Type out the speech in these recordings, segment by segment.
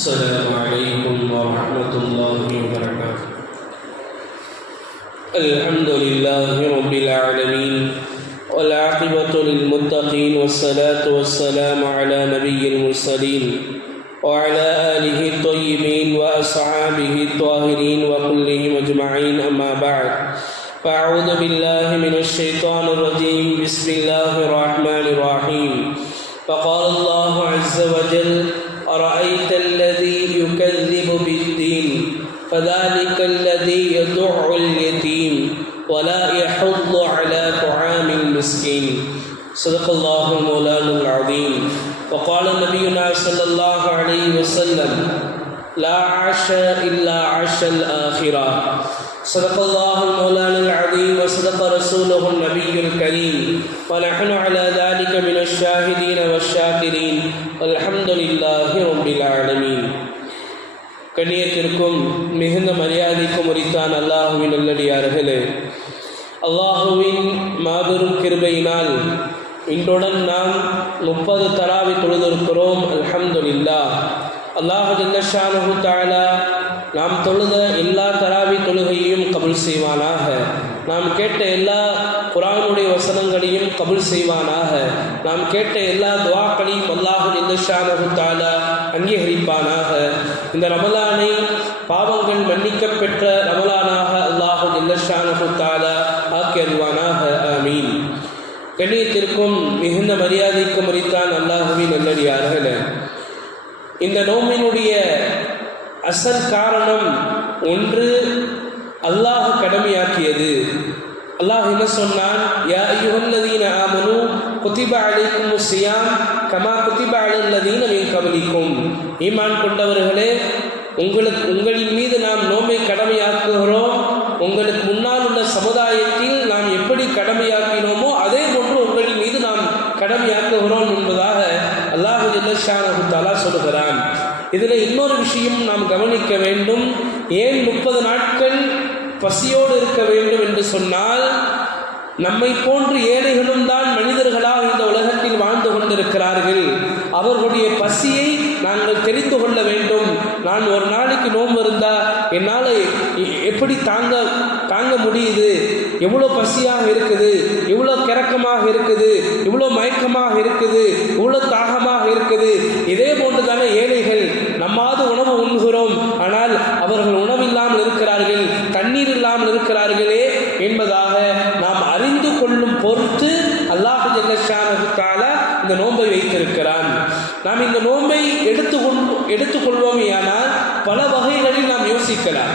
السلام عليكم ورحمة الله وبركاته. الحمد لله رب العالمين والعاقبة للمتقين والصلاة والسلام على نبي المرسلين وعلى آله الطيبين وأصحابه الطاهرين وكلهم أجمعين، أما بعد، فأعوذ بالله من الشيطان الرجيم. بسم الله الرحمن الرحيم. فقال الله عز وجل: أرأيت الذي يكذب بالدين فذلك الذي يدع اليتيم ولا يحض على طعام المسكين. صدق الله مولانا العظيم. وقال نبينا صلى الله عليه وسلم: لا عاش إلا عاش الآخرة. صدق الله مولانا العظيم وصدق رسوله النبي الكريم ونحن على ذلك من الشاهدين والشاكرين والحمد لله رب العالمين. கண்ணியத்திற்கும் மிகுந்த மரியாதைக்கும் உரித்தான் அல்லாஹுவின் நல்லடியார்களே, அல்லாஹுவின் மாபெரும் கிருபையினால் இன்றுடன் நாம் 30 தராவி தொழுதிருக்கிறோம். அல்ஹம்துலில்லாஹ். அல்லாஹு ஜல்லஷானஹு தஆலா நாம் தொழுத எல்லா தராவி தொழுகையையும் கபூல் செய்வானாக. நாம் கேட்ட எல்லா குர்ஆனுடைய வசனங்களையும் கபூல் செய்வானாக. நாம் கேட்ட எல்லா துஆக்களையும் அல்லாஹு ஜல்லஷானஹு தஆலா அங்கீகரிப்பானாக. இந்த ரமலானை பாவங்கள் மன்னிக்கப்பெற்ற ரமலானாக அல்லாஹு ஜல்லஷானஹு தஆலா ஆக்கி அருள்வானாக. ஆமீன். கண்ணியத்திற்கும் மிகுந்த மரியாதைக்கும் உரித்தான் அல்லாஹுவின் நல்லடியார்களே, இந்த நோம்பினுடைய அசல் காரணம் ஒன்று, அல்லாஹ் கடமையாக்கியது. அல்லாஹ் என்ன சொன்னான்? யா அய்யுஹல்லதீன ஆமனூ குதிப அலைக்குமுஸ் ஸியாம் கமா குதிப அலல்லதீன மின் கப்லிக்கும். ஈமான் கொண்டவர்களே, உங்களின் மீது நாம் நோம்பை கடமையாக்குகிறோம். உங்களுக்கு முன்னால் உள்ள சமுதாயத்தில் நாம் எப்படி கடமையாக்கினோமோ அதே போன்று உங்களின் மீது நாம் கடமையாக்குகிறோம் என்பதாக அல்லாஹ் ஜல்லஷானஹு தஆலா சொல்கிறான். இதில் இன்னொரு விஷயம் நாம் கவனிக்க வேண்டும். ஏன் 30 நாட்கள் பசியோடு இருக்க வேண்டும் என்று சொன்னால், நம்மை போன்று ஏழைகளும் தான் மனிதர்களாக இந்த உலகத்தில் வாழ்ந்து கொண்டிருக்கிறார்கள். அவர்களுடைய பசியை நாங்கள் தெரிந்து கொள்ள வேண்டும். நான் ஒரு நாளைக்கு நோன்பு இருந்தால் என்னால் எப்படி தாங்க முடியுது, எவ்வளோ பசியாக இருக்குது, எவ்வளோ கிறக்கமாக இருக்குது, எவ்வளோ மயக்கமாக இருக்குது, எவ்வளோ தாகமாக இருக்குது. இதே போன்று தானே ஏழைகள். நம்மாவது உணவு உண்கிறோம், ஆனால் அவர்கள் உணவில்லாமல் இருக்கிறார்கள், தண்ணீர் இல்லாமல் இருக்கிறார்களே என்பதாக நாம் அறிந்து கொள்ளும் பொருட்டு அல்லாஹ் ஜல்லஷானஹு தஆலா இந்த நோன்பை வைத்திருக்கிறான். நாம் இந்த நோன்பை எடுத்துக்கொள்வோம். ஆனால் பல வகைகளில் நாம் யோசிக்கலாம்.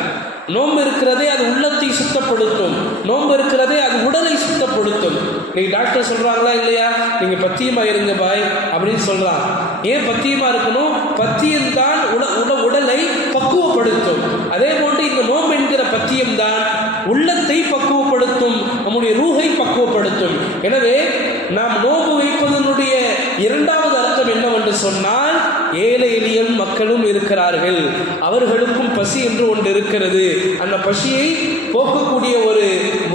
நோன்பு இருக்கிறதே அது உள்ளத்தை சுத்தப்படுத்தும். நோன்பு இருக்கிறதே அது உடலை சுத்தப்படுத்தும். நீங்க டாக்டர் சொல்றாங்களா இல்லையா, நீங்க பத்தியமா இருங்க பாய் அப்படின்னு சொல்றான். ஏன் பத்தியமா இருக்கணும்? பத்தியம் தான் உடலை பக்குவப்படுத்தும். அதே போன்று இந்த நோன்பு என்கிற பத்தியம் தான் உள்ளத்தை பக்குவப்படுத்தும், நம்முடைய ரூஹை பக்குவப்படுத்தும். எனவே நாம் நோன்பு வைப்பதனுடைய இரண்டாவது அர்த்தம் என்னவென்று சொன்னால், ஏழை எளிய மக்களும் இருக்கிறார்கள், அவர்களுக்கும் பசி என்று ஒன்று இருக்கிறது. அந்த பசியை போக்கக்கூடிய ஒரு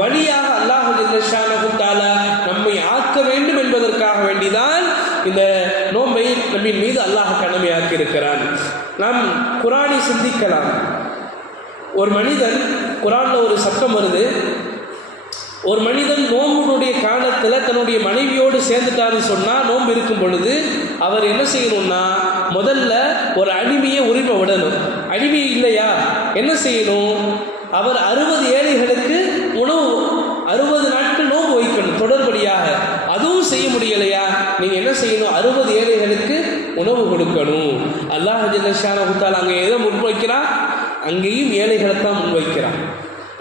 வழியாக அல்லாஹ் ஜல்லஷானஹு தஆலா நம்மை ஆக்க வேண்டும் என்பதற்காக வேண்டிதான் இந்த நோன்பை நம்மின் மீது அல்லாஹ் கடமையாக்கி இருக்கிறான். நாம் குர்ஆனை சிந்திக்கலாம். ஒரு மனிதன், குர்ஆன்ல ஒரு சட்டம் வருது, ஒரு மனிதன் நோம்பினுடைய காலத்தில் தன்னுடைய மனைவியோடு சேர்ந்துட்டாருன்னு சொன்னால், நோன்பு இருக்கும் பொழுது அவர் என்ன செய்யணும்னா, முதல்ல ஒரு அடிமையை உரிமை விடணும். அடிமை இல்லையா என்ன செய்யணும்? அவர் 60 ஏழைகளுக்கு உணவு 60 நாட்கள் நோன்பு வைக்கணும் தொடர்படியாக. அதுவும் செய்ய முடியலையா, நீங்கள் என்ன செய்யணும்? 60 ஏழைகளுக்கு உணவு கொடுக்கணும். அல்லாஹ் ஜல்லஷானஹு தஆலா அங்கே எதை முன்வைக்கிறான்? அங்கேயும் ஏழைகளை தான் முன்வைக்கிறான்.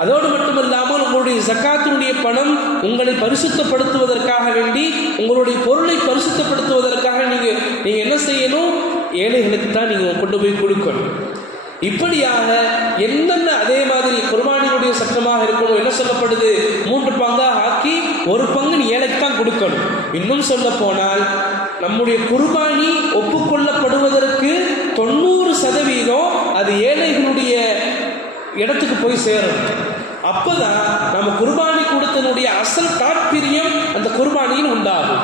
அதோடு மட்டுமல்லாமல் உங்களுடைய ஜக்காத்தினுடைய பணம் உங்களை பரிசுத்தப்படுத்துவதற்காக வேண்டி, உங்களுடைய பொருளை பரிசுத்தப்படுத்துவதற்காக நீங்கள் என்ன செய்யணும்? ஏழைகளுக்கு தான் நீங்கள் கொண்டு போய் கொடுக்கணும். இப்படியாக என்னென்ன அதே மாதிரி குர்பானியுடைய சட்டமாக இருக்கணும். என்ன சொல்லப்படுது? 3 பங்காக ஆக்கி 1 பங்கு ஏழைக்கு தான் கொடுக்கணும். இன்னும் சொல்ல போனால், நம்முடைய குர்பானி ஒப்புக்கொள்ளப்படுவதற்கு 90% அது ஏழைகளுடைய இடத்துக்கு போய் சேரும். அப்பதான் நம்ம குர்பானி கொடுத்தனுடைய அசல் தாற்பயம் அந்த குர்பானியில் உண்டாகும்.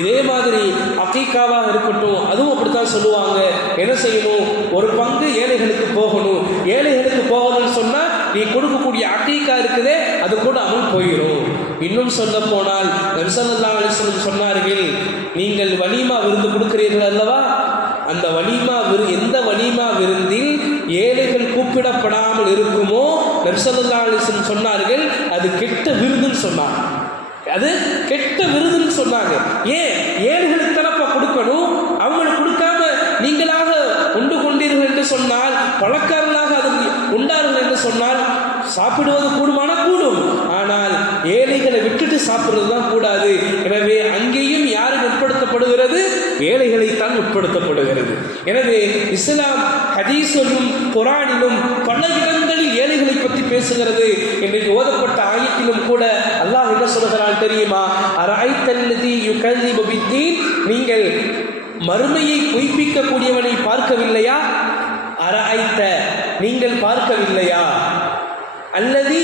இதே மாதிரி அகீகாவாக இருக்கட்டும், அதுவும் அப்படித்தான் சொல்லுவாங்க. என்ன செய்யணும்? ஒரு பங்கு ஏழைகளுக்கு போகணும். ஏழைகளுக்கு போகணும்னு சொன்னா நீ கொடுக்கக்கூடிய அகீகா இருக்குதே அது கூட அமல் போயிடும். இன்னும் சொல்ல போனால் நபி ஸல்லல்லாஹு அலைஹி வஸல்லம் சொன்னார்கள், நீங்கள் வலீமா விருந்து கொடுக்கிறீர்கள் அல்லவா, அந்த வலீமா எந்த வலீமா விருந்தில் ஏழைகள் கூப்பிடப்படாமல் இருக்குமோ நபி ஸல்லல்லாஹு அலைஹி வஸல்லம் சொன்னார்கள் அது கெட்ட விருந்துன்னு சொன்னாங்க. அது கெட்ட விருதுன்னு சொன்னாங்க. ஏன்? ஏழைகளுக்கு தரப்ப கொடுக்கணும், அவங்களுக்கு கொடுக்காம நீங்களாக உண்டு கொண்டீர்கள் என்று சொன்னால், பழக்காரர்களாக அது உண்டார்கள் என்று சொன்னால் சாப்பிடுவது கூடுமான கூடும், ஆனால் ஏழைகளை விட்டுட்டு சாப்பிடுறது தான் கூடாது. எனவே அங்கேயும் யாரும் உட்படுத்தப்படுகிறது? ஏழைகளைத்தான் உட்படுத்தப்படுகிறது. எனவே இஸ்லாம் ஹதீஸிலும் குர்ஆனிலும் பல இடங்களில் ஏழைகளை பற்றி பேசுகிறது. இன்றைக்கு ஓதப்பட்ட ஆயத்திலும் கூட அல்லாஹ் என்ன சொல்கிறான் தெரியுமா? அரஐத்தல்லதி யுகல்லிபு பித்தீன், நீங்கள் மறுமையை பொய்ப்பிக்கக்கூடியவனை பார்க்கவில்லையா? அரஐத்த, நீங்கள் பார்க்கவில்லையா? அல்லதி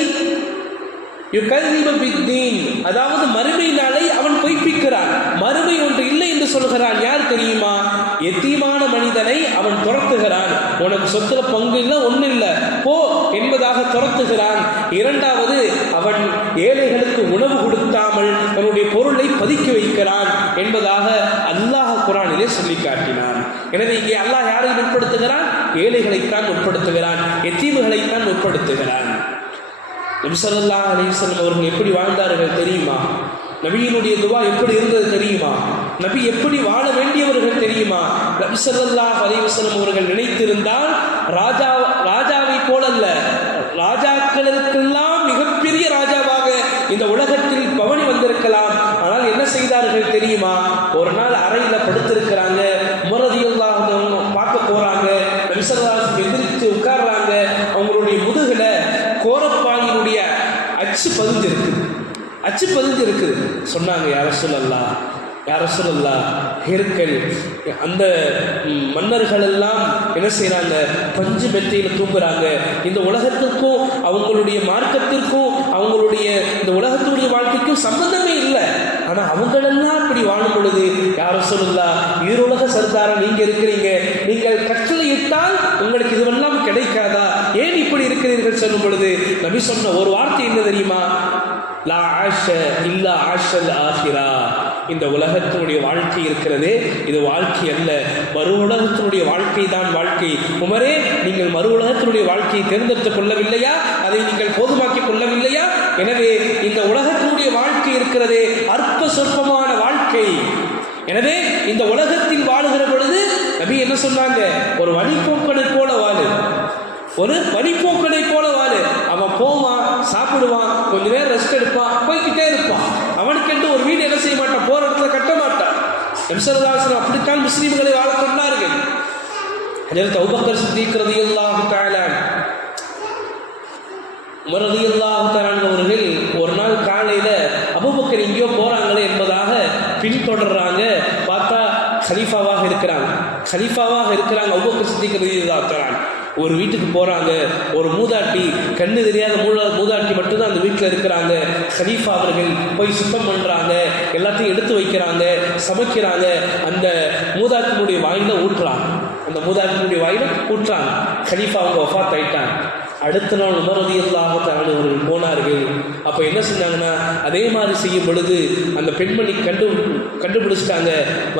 யுகல்லிபு பித்தீன், அதாவது மறுமை நாளை அவன் பொய்ப்பிக்கிறான். மறுமை ஒன்று இல்லை என்று சொல்கிறான். யார் தெரியுமா? எத்தீமான மனிதனை அவன் துரத்துகிறான். உனக்கு சொத்துல பங்கு இல்லை, ஒன்றும் இல்லை, போ என்பதாக துரத்துகிறான். இரண்டாவது, அவன் ஏழைகளுக்கு உணவு கொடுக்காமல் தன்னுடைய பொருளை பதுக்கி வைக்கிறான் என்பதாக அல்லாஹ் குர்ஆனிலே சொல்லி காட்டினான். எனவே இங்கே அல்லாஹ் யாரை உட்படுத்துகிறான்? ஏழைகளைத்தான் உட்படுத்துகிறான், எத்தீம்களைத்தான் உட்படுத்துகிறான். நபி ஸல்லல்லாஹு அலைஹி வஸல்லம் அவர்கள் எப்படி வாழ்ந்தார்கள் தெரியுமா? நபியினுடைய துவா எப்படி இருந்தது தெரியுமா? நபி எப்படி வாழ வேண்டியவர்கள் தெரியுமா? நபி ஸல்லல்லாஹு அலைஹி வஸல்லம் அவர்கள் நினைத்திருந்தால் ராஜாவை போலல்ல, ராஜாக்களுக்கெல்லாம் மிகப்பெரிய ராஜாவாக இந்த உலகத்தில் பவனி வந்திருக்கலாம். ஆனால் என்ன செய்தார்கள் தெரியுமா? ஒரு நாள் அறையில் படுத்திருக்கிறாங்க, உமர் ரலியல்லாஹு அன்ஹு பார்க்க போறாங்க. நபி ஸல்லல்லாஹு அலைஹி வஸல்லம் எந்திரிச்சு உட்கார்றாங்க. அவங்களுடைய முதுகுல கோரப்பாயினுடைய அச்சு பதிஞ்சிருக்கு. சொன்னாங்க, யா ரசூலல்லாஹ், யா ரசூலல்லாஹ், ஹெர்கள் அந்த மன்னர்கள் எல்லாம் என்ன செய்யறாங்க? பஞ்சு மெத்தையில தூங்குறாங்க. இந்த உலகத்திற்கும் அவங்களுடைய மார்க்கத்திற்கும் அவங்களுடைய இந்த உலகத்துடைய வாழ்க்கைக்கும் சம்பந்தமே இல்லை. ஆனா அவங்களெல்லாம் இப்படி வாழும் பொழுது, யா ரசூலல்லாஹ், ஈருலக சர்தாரா நீங்க இருக்கிறீங்க, நீங்கள் கட்டளையிட்டால் உங்களுக்கு இதுவெல்லாம் கிடைக்காதா? ஏன் இப்படி இருக்கிறீர்கள் சொல்லும் பொழுது நபி சொன்ன ஒரு வார்த்தை என்ன தெரியுமா? லா ஆஷ இல்லா ஆஷல் ஆஹிரா, இந்த உலகத்தினுடைய வாழ்க்கை இருக்கிறது, இது வாழ்க்கை அல்ல, மறு உலகத்தினுடைய வாழ்க்கை தான் வாழ்க்கை. உமரே, நீங்கள் மறு உலகத்தினுடைய வாழ்க்கையை தேர்ந்தெடுத்துக் கொள்ளவில்லையா? அதை நீங்கள் போதுமாக்கிக் கொள்ளவில்லையா? எனவே இந்த உலகத்தினுடைய வாழ்க்கை இருக்கிறதே அற்ப சொற்பமான வாழ்க்கை. எனவே இந்த உலகத்தில் வாழுகிற பொழுது நபி என்ன சொன்னாங்க? ஒரு வழிபோக்கனை போல வாழு, ஒரு வழிபோக்கனை போல வாழு. அவன் போவான், சாப்பிடுவான், கொஞ்ச நேரம் ரெஸ்ட் எடுப்பான், போய்கிட்டே இருப்பான். அவனுக்கென்று ஒரு வீடு என்ன செய்ய மாட்டான், போற இடத்துல கட்ட மாட்டான். நபி ஸல்லல்லாஹு அலைஹி வஸல்லம் அப்படித்தான் முஸ்லிம்களை வாழ சொன்னார்கள். ஹஜ்ரத் அபூபக்கர் சித்திக் ரலியல்லாஹு தஆலா உமர் ரலியல்லாஹு தஆலா அவர்கள் ஒரு நாள் காலையில அபூபக்கர் எங்கேயோ போறாங்களே என்பதாக பின்தொடர்றாங்க. பார்த்தா கலீஃபாவாக இருக்கிறாங்க. அபூபக்கர் சித்திக் ரலியல்லாஹு தஆலா ஒரு வீட்டுக்கு போறாங்க. ஒரு மூதாட்டி, கண்ணு தெரியாத மூதாட்டி மட்டும்தான் அந்த வீட்டில் இருக்கிறாங்க. கலீஃபா அவர்கள் போய் சுத்தம் பண்றாங்க, எல்லாத்தையும் எடுத்து வைக்கிறாங்க, சமைக்கிறாங்க. அந்த மூதாட்டினுடைய வாயில ஊற்றுறாங்க. கலீஃபா அவங்க வஃபாத் ஆயிட்டாங்க. அடுத்த நாள் உமர் ரலியல்லாஹு தஆலா அவர்கள் போனார்கள். அப்போ என்ன செஞ்சாங்கன்னா, அதே மாதிரி செய்யும் பொழுது அந்த பெண்மணி கண்டுபிடிச்சிட்டாங்க.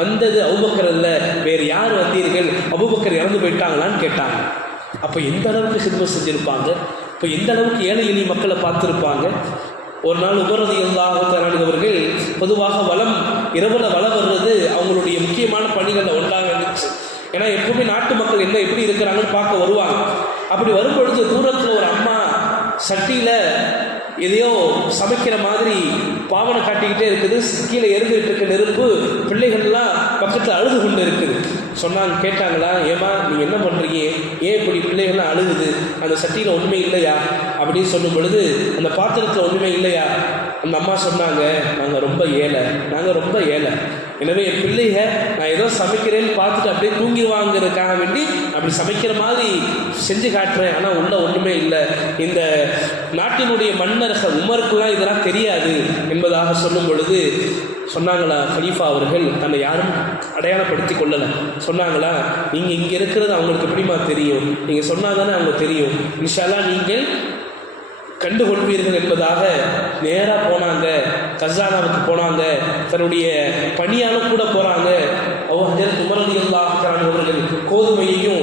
வந்தது அபூபக்கர் அல்ல, வேறு யார் வந்தீர்கள்? அபூபக்கர் இறந்து போயிட்டாங்களான்னு கேட்டாங்க. அப்போ எந்த அளவுக்கு ஹித்மத் செஞ்சிருப்பாங்க, இப்போ எந்த அளவுக்கு ஏழை எளிய மக்களை பார்த்துருப்பாங்க. ஒரு நாள் உமர் ரலியல்லாஹு தஆலா அவர்கள் பொதுவாக இரவுல வலம் வர்றது அவங்களுடைய முக்கியமான பணிகளில் ஒன்றாக இருந்துச்சு. ஏன்னா எப்பவுமே நாட்டு மக்கள் எப்படி இருக்கிறாங்கன்னு பார்க்க வருவாங்க. அப்படி வரும்பொழுது தூரத்தில் ஒரு அம்மா சட்டியில் எதையோ சமைக்கிற மாதிரி பாவனை காட்டிக்கிட்டே இருக்குது. கீழே எரிந்துகிட்டு இருக்க நெருப்பு, பிள்ளைகள்லாம் பக்கத்தில் அழுது கொண்டு இருக்குது. கேட்டாங்களா, ஏமா நீங்கள் என்ன பண்ணுறீங்க, ஏன் இப்படி பிள்ளைகள்லாம் அழுகுது, அந்த சட்டியில் ஒன்றுமே இல்லையா அப்படின்னு சொல்லும் பொழுது, அந்த பாத்திரத்தில் ஒன்றுமே இல்லையா? அந்த அம்மா சொன்னாங்க, நாங்கள் ரொம்ப ஏழை, எனவே என் பிள்ளைக நான் ஏதோ சமைக்கிறேன்னு பார்த்துட்டு அப்படியே தூங்கிடுவாங்கிறதுக்காக வேண்டி அப்படி சமைக்கிற மாதிரி செஞ்சு காட்டுறேன், ஆனால் உள்ள ஒன்றுமே இல்லை. இந்த நாட்டினுடைய மன்னர்கள் உமருக்கெல்லாம் இதெல்லாம் தெரியாது என்பதாக சொல்லும் பொழுது சொன்னாங்களா கலீஃபா அவர்கள், தன்னை யாரும் அடையாளப்படுத்தி கொள்ளலை. சொன்னாங்களா, நீங்கள் இங்கே இருக்கிறது அவங்களுக்கு எப்படிமா தெரியும், நீங்கள் சொன்னால் தானே அவங்க தெரியும், இன்ஷா அல்லாஹ் நீங்கள் கண்டுகொள்வீர்கள் என்பதாக நேராக போனாங்க. கஸானாவுக்கு போனாங்க, தன்னுடைய பணியாலும் கூட போகிறாங்க. ஹஜ்ரத் உமர் ரலியல்லாஹு அன்ஹு அவர்கள் கோதுமையையும்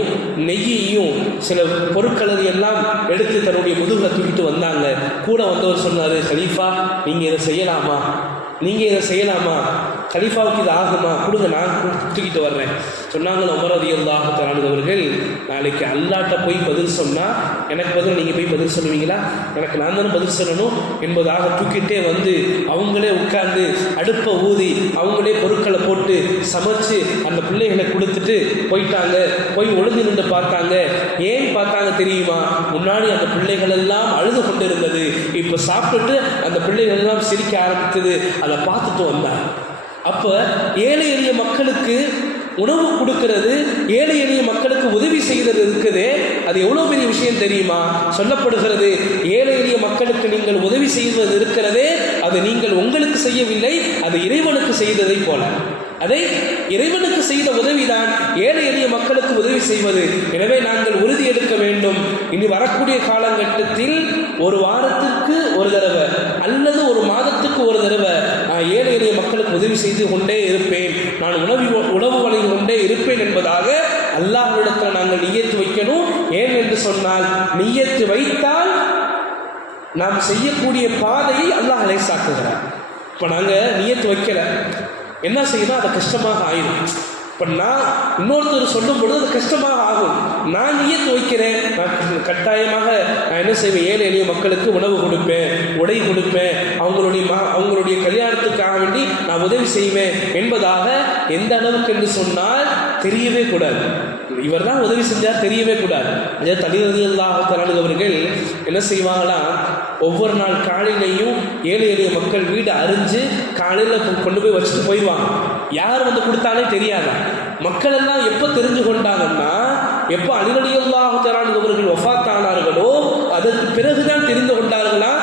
நெய்யையும் சில பொருட்களை எல்லாம் எடுத்து தன்னுடைய முதுகில் தூக்கிட்டு வந்தாங்க. கூட வந்தவர் சொன்னார், கலீஃபா நீங்கள் இதை செய்யலாமா, நீங்கள் இதை செய்யலாமா, கலீஃபாவுக்கு இது ஆகுமா, கொடுங்க நான் தூக்கிட்டு வர்றேன். சொன்னாங்க உமர் ரலியல்லாஹு அன்ஹு அவர்கள், நாளைக்கு அல்லாட்ட போய் பதில் சொன்னால் எனக்கு பதில் நீங்கள் போய் பதில் சொல்லுவீங்களா, எனக்கு நான் தானே பதில் சொல்லணும் என்பதாக தூக்கிட்டே வந்து அவங்களே உட்கார்ந்து அடுப்பை ஊதி அவங்களே பொருட்களை போட்டு சமைச்சு அந்த பிள்ளைகளை கொடுத்துட்டு போயிட்டாங்க. போய் ஒழுங்கு நின்று பார்த்தாங்க. ஏன் பார்த்தாங்க தெரியுமா, முன்னாடி அந்த பிள்ளைகள் எல்லாம் அழுது கொண்டு இருந்தது, இப்போ சாப்பிட்டுட்டு அந்த பிள்ளைகள் எல்லாம் சிரிக்க ஆரம்பித்தது, அதை பார்த்துட்டு வந்தாங்க. அப்போ ஏழை எளிய மக்களுக்கு உணவு கொடுக்கிறது, ஏழை எளிய மக்களுக்கு உதவி செய்கிறது இருக்குதே, அது எவ்வளோ பெரிய விஷயம் தெரியுமா. சொல்லப்படுகிறது, ஏழை எளிய மக்களுக்கு நீங்கள் உதவி செய்வது இருக்கிறதே, அது நீங்கள் உங்களுக்கு செய்யவில்லை, அது இறைவனுக்கு செய்ததை போல. அதை இறைவனுக்கு செய்த உதவிதான் ஏழை எளிய மக்களுக்கு உதவி செய்வது. எனவே நாங்கள் உறுதி எடுக்க வேண்டும். இனி வரக்கூடிய காலகட்டத்தில் ஒரு வாரத்திற்கு ஒரு தடவை அல்லது ஒரு மாதத்துக்கு ஒரு தடவை நான் ஏழை எளிய மக்களுக்கு உதவி செய்து கொண்டே இருப்பேன், நான் உணவு வழங்கி கொண்டே இருப்பேன் என்பதாக அல்லாஹ்விடத்தில் நாங்கள் நிய்யத்து வைக்கணும். ஏன் என்று சொன்னால், நிய்யத்து வைத்தால் நாம் செய்யக்கூடிய பாதையை அல்லாஹ் லேசாக்குகிறார். இப்போ நாங்கள் நிய்யத்து வைக்கல, என்ன செய்யணும், அது கஷ்டமாக ஆயிடும். இப்போ நான் இன்னொருத்தர் சொல்லும் பொழுது அது கஷ்டமாக ஆகும். நான் நிய்யத்து வைக்கிறேன், நான் கட்டாயமாக நான் என்ன செய்வேன், ஏழை எளிய மக்களுக்கு உணவு கொடுப்பேன், உடை கொடுப்பேன், அவங்களுடைய கல்யாணத்துக்காக வேண்டி நான் உதவி செய்வேன் என்பதாக எந்த அளவுக்கு என்று சொன்னால் தெரியவே கூடாது. இவர் தான் உதவி செஞ்சால் தெரியவே கூடாது. அதே அலி ரலியல்லாஹு அன்ஹு அவர்கள் என்ன செய்வாங்களா, ஒவ்வொரு நாள் காலையிலையும் ஏழை எளிய மக்கள் வீடு அறிஞ்சு காலையில் கொண்டு போய் வச்சுட்டு போயிடுவாங்க. யார் வந்து கொடுத்தாலே தெரியாதா. மக்கள் எல்லாம் எப்போ தெரிஞ்சு கொண்டாங்கன்னா, எப்போ அலி ரலியல்லாஹு அன்ஹு அவர்கள் வஃபாத் ஆனார்களோ அதற்கு பிறகுதான் தெரிந்து கொண்டார்களா,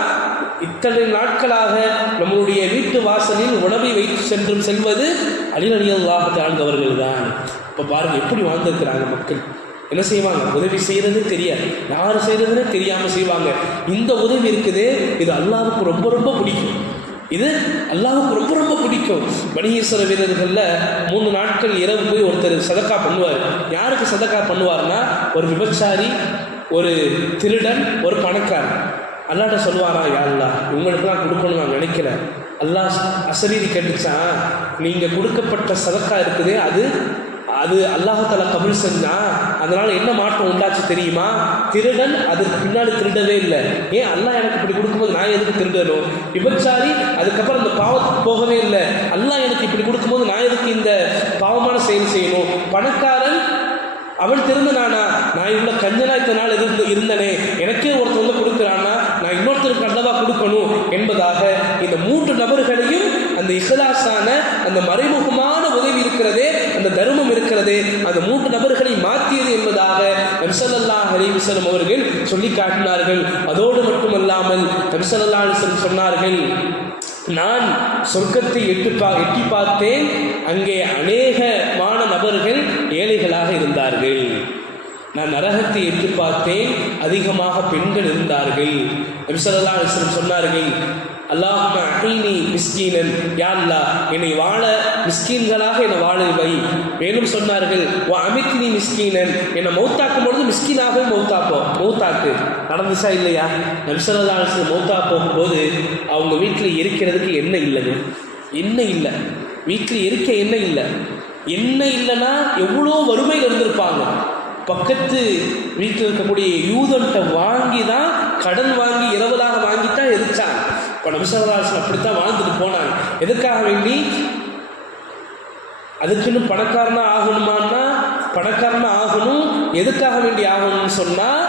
இத்தனை நாட்களாக நம்மளுடைய வீட்டு வாசலில் உணவை வைத்து செல்வது அலி ரலியல்லாஹு அன்ஹு அவர்கள் தான். இப்போ பாருங்க எப்படி வாழ்ந்திருக்கிறாங்க மக்கள். என்ன செய்வாங்க, உதவி செய்கிறது தெரியாது, யார் செய்கிறதுன்னு தெரியாமல் செய்வாங்க. இந்த உதவி இருக்குது, இது அல்லாஹ்வுக்கு ரொம்ப ரொம்ப பிடிக்கும். இது அல்லாஹ்வுக்கு ரொம்ப ரொம்ப பிடிக்கும். பனி இஸ்ராயீல் வீரர்களில் 3 நாட்கள் இரவு போய் ஒருத்தர் சதக்கா பண்ணுவார். யாருக்கு சதக்கா பண்ணுவார்னா, ஒரு விபச்சாரி, ஒரு திருடன், ஒரு பணக்காரன். அல்லாட்ட சொல்லுவாரா, யா அல்லாஹ் இவங்களுக்குலாம் கொடுக்கணும் நான் நினைக்கல. அல்லாஹ் அசரீதி கேட்டுச்சான், நீங்கள் கொடுக்கப்பட்ட சதக்கா இருக்குதே அது அல்லாஹ் தஆலா கபூல் செஞ்சா, அதனால என்ன மாற்றம் உண்டாச்சு தெரியுமா, திருடன் அதுக்கு பின்னாடி திருடவே இல்லை. ஏன் அல்லாஹ் எனக்கு இப்படி கொடுக்கும்போது நான் எதுக்கு திருடணும், விபச்சாரி அதுக்கப்புறம் இந்த பாவத்துக்கு போகவே இல்லை, அல்லாஹ் எனக்கு இப்படி கொடுக்கும்போது நான் எதுக்கு இந்த பாவமான செயல் செய்யணும், பணக்காரன் அவன் திருந்தினானா, நான் இவ்வளோ கஞ்சனா இத்தனை நாள் இருந்தனே, எனக்கே ஒருத்தர் வந்து கொடுக்குறான்னா நான் இன்னொருத்தருக்கு அல்லவா கொடுக்கணும் என்பதாக இந்த 3 நபர்களையும் அந்த இஹ்லாஸான அந்த மறைமுகமான உதவி இருக்கிறதே, அந்த தர்மம் இருக்கிறதே, அந்த 3 நபர்களை மாற்றியது என்பதாக நபி ஸல்லல்லாஹு அலைஹி வஸல்லம் அவர்கள் சொல்லி காட்டினார்கள். அதோடு மட்டுமல்லாமல் நபி ஸல்லல்லாஹு அலைஹி வஸல்லம் சொன்னார்கள், நான் சொர்க்கத்தை எட்டி பார்த்தேன், அங்கே அநேகமான நபர்கள் ஏழைகளாக இருந்தார்கள். நான் நரகத்தை எட்டி பார்த்தேன், அதிகமாக பெண்கள் இருந்தார்கள். நபி ஸல்லல்லாஹு அலைஹி வஸல்லம் சொன்னார்கள், அல்லாஹும்ம அஹீனி மிஸ்கீனன், யா அல்லாஹ் என்னை வாழ மிஸ்கீன்களாக என்னை வாழ வை. மேலும் சொன்னார்கள், வ அமித்னி மிஸ்கீனன், என்னை மௌத்தாக்கும் பொழுது மிஸ்கீனாகவே மௌத்தாக்கு. நடந்துச்சா இல்லையா? நபி ஸல்லல்லாஹு அலைஹி வஸல்லம் மௌத்தா போகும்போது அவங்க வீட்டில் எரிக்கிறதுக்கு எண்ணெய் இல்லைங்க, எண்ணெய் இல்லை, வீட்டில் எரிக்க எண்ணெய் இல்லை. எண்ணெய் இல்லைன்னா எவ்வளோ வறுமையில் இருந்திருப்பாங்க. பக்கத்து வீட்டில் இருக்கக்கூடிய யூதன்ட்ட வாங்கி தான், கடன் வாங்கி இரவலாக வாங்கித்தான் எரிச்சாங்க. இப்போ நபி ஸல்லல்லாஹு அலைஹி வஸல்லம் அப்படித்தான் வாழ்ந்துட்டு போனாங்க. எதுக்காக வேண்டி? அதுக்குன்னு பணக்காரனா ஆகணுமான்னா பணக்காரனா ஆகணும். எதுக்காக வேண்டி ஆகணும்னு சொன்னால்,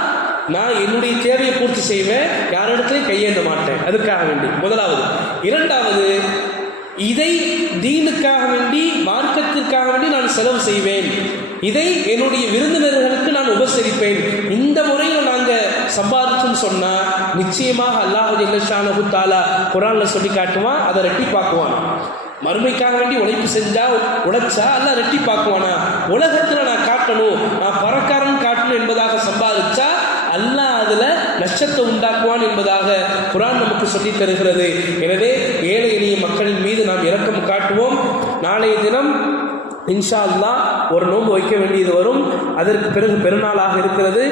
நான் என்னுடைய தேவையை பூர்த்தி செய்வேன், யாரிடத்துலையும் கையேந்த மாட்டேன், அதுக்காக வேண்டி முதலாவது. இரண்டாவது, இதை தீனுக்காக வேண்டி, மார்க்கத்திற்காக வேண்டி நான் செலவு செய்வேன், இதை என்னுடைய விருந்தினர்களுக்கு நான் உபசரிப்பேன். இந்த முறையில் நாங்கள் சம்பாதிச்சுன்னு சொன்னால் நிச்சயமாக அல்லாஹ் ஜல்லஷானஹு தஆலா குர்ஆன்ல சொல்லி காட்டுவான், அதை ரெட்டிப்பாக்குவான். மறுமைக்காக வேண்டி உழைப்பு செஞ்சா உழைச்சா அல்லாஹ் ரெட்டிப்பாக்குவானா? உலகத்தில் நான் காட்டணும், நான் பணக்காரன் காட்டணும் என்பதாக சம்பாதிச்சா அல்லாஹ் அதில் நஷ்டத்தை உண்டாக்குவான் என்பதாக குர்ஆன் நமக்கு சொல்லித் தருகிறது. எனவே ஏழை எளிய மக்களின் மீது நாம் இரக்கம் காட்டுவோம். நாளைய தினம் இன்ஷா அல்லாஹ் ஒரு நோன்பு வைக்க வேண்டியது வரும். அதற்கு பிறகு பெருநாளாக இருக்கிறது.